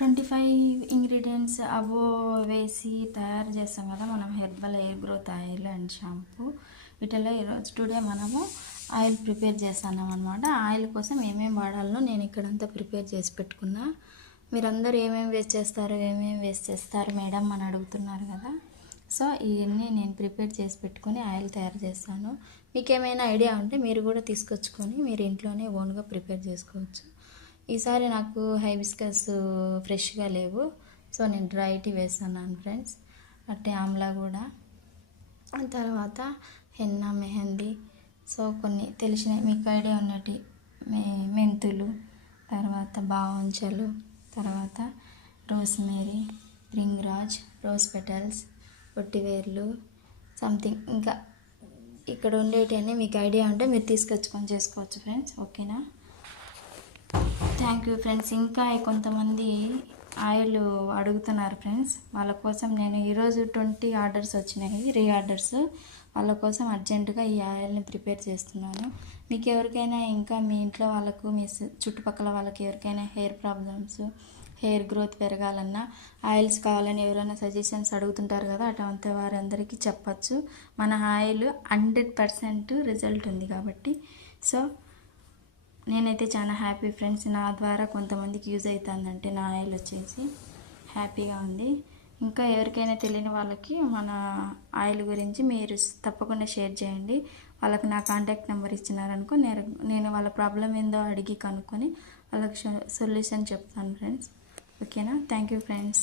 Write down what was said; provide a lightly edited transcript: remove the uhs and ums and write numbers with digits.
25 ingredients అబో వేసి తయారు చేస్తాం కదా మనం herbal air growth oil and shampoo. వీటిలో ఈరోజు టుడే మనము ఆయిల్ ప్రిపేర్ చేస్తున్నాం అనమాట. ఆయిల్ కోసం ఏమేమి వాడాలో నేను ఇక్కడంతా ప్రిపేర్ చేసి పెట్టుకున్నా. మీరందరూ ఏమేమి వేస్ట్ చేస్తారు మేడం అని అడుగుతున్నారు కదా. సో ఇవన్నీ నేను ప్రిపేర్ చేసి పెట్టుకొని ఆయిల్ తయారు చేస్తాను. మీకు ఏమైనా ఐడియా ఉంటే మీరు కూడా తీసుకొచ్చుకొని మీరు ఇంట్లోనే ఓన్గా ప్రిపేర్ చేసుకోవచ్చు. ఈసారి నాకు హైబిస్కస్ ఫ్రెష్గా లేవు, సో నేను డ్రై టీ వేస్తున్నాను ఫ్రెండ్స్. అట్టే ఆమ్లా కూడా, తర్వాత హెన్నా, మెహందీ, సో కొన్ని తెలిసిన మీకు ఐడియా ఉన్నటి మెంతులు, తర్వాత బావంచలు, తర్వాత రోస్మేరీ, రింగ్రాజ్, రోజ్ పెటల్స్, పొట్టివేర్లు, సంథింగ్ ఇంకా ఇక్కడ ఉండేటివన్నీ మీకు ఐడియా ఉంటే మీరు తీసుకొచ్చుకొని చేసుకోవచ్చు ఫ్రెండ్స్. ఓకేనా? Thank you friends. ఇంకా కొంతమంది ఆయిల్ అడుగుతున్నారు ఫ్రెండ్స్. వాళ్ళ కోసం నేను ఈరోజు 20 ఆర్డర్స్ వచ్చినాయి, రీఆర్డర్స్. వాళ్ళ కోసం అర్జెంటుగా ఈ ఆయిల్ని ప్రిపేర్ చేస్తున్నాను. మీకు ఎవరికైనా ఇంకా మీ ఇంట్లో వాళ్ళకు, మీ చుట్టుపక్కల వాళ్ళకి ఎవరికైనా హెయిర్ ప్రాబ్లమ్స్, హెయిర్ గ్రోత్ పెరగాలన్నా ఆయిల్స్ కావాలని ఎవరైనా సజెషన్స్ అడుగుతుంటారు కదా, అటువంటి వారందరికీ చెప్పచ్చు. మన ఆయిల్ 100% రిజల్ట్ ఉంది కాబట్టి. సో నేనైతే చాలా హ్యాపీ ఫ్రెండ్స్. నా ద్వారా కొంతమందికి యూజ్ అవుతుందంటే నా ఆయిల్ వచ్చేసి హ్యాపీగా ఉంది. ఇంకా ఎవరికైనా తెలియని వాళ్ళకి మన ఆయిల్ గురించి మీరు తప్పకుండా షేర్ చేయండి. వాళ్ళకి నా కాంటాక్ట్ నెంబర్ ఇచ్చినారనుకో నేను వాళ్ళ ప్రాబ్లం ఏందో అడిగి కనుక్కొని వాళ్ళకి సొల్యూషన్ చెప్తాను ఫ్రెండ్స్. ఓకేనా? Thank you friends.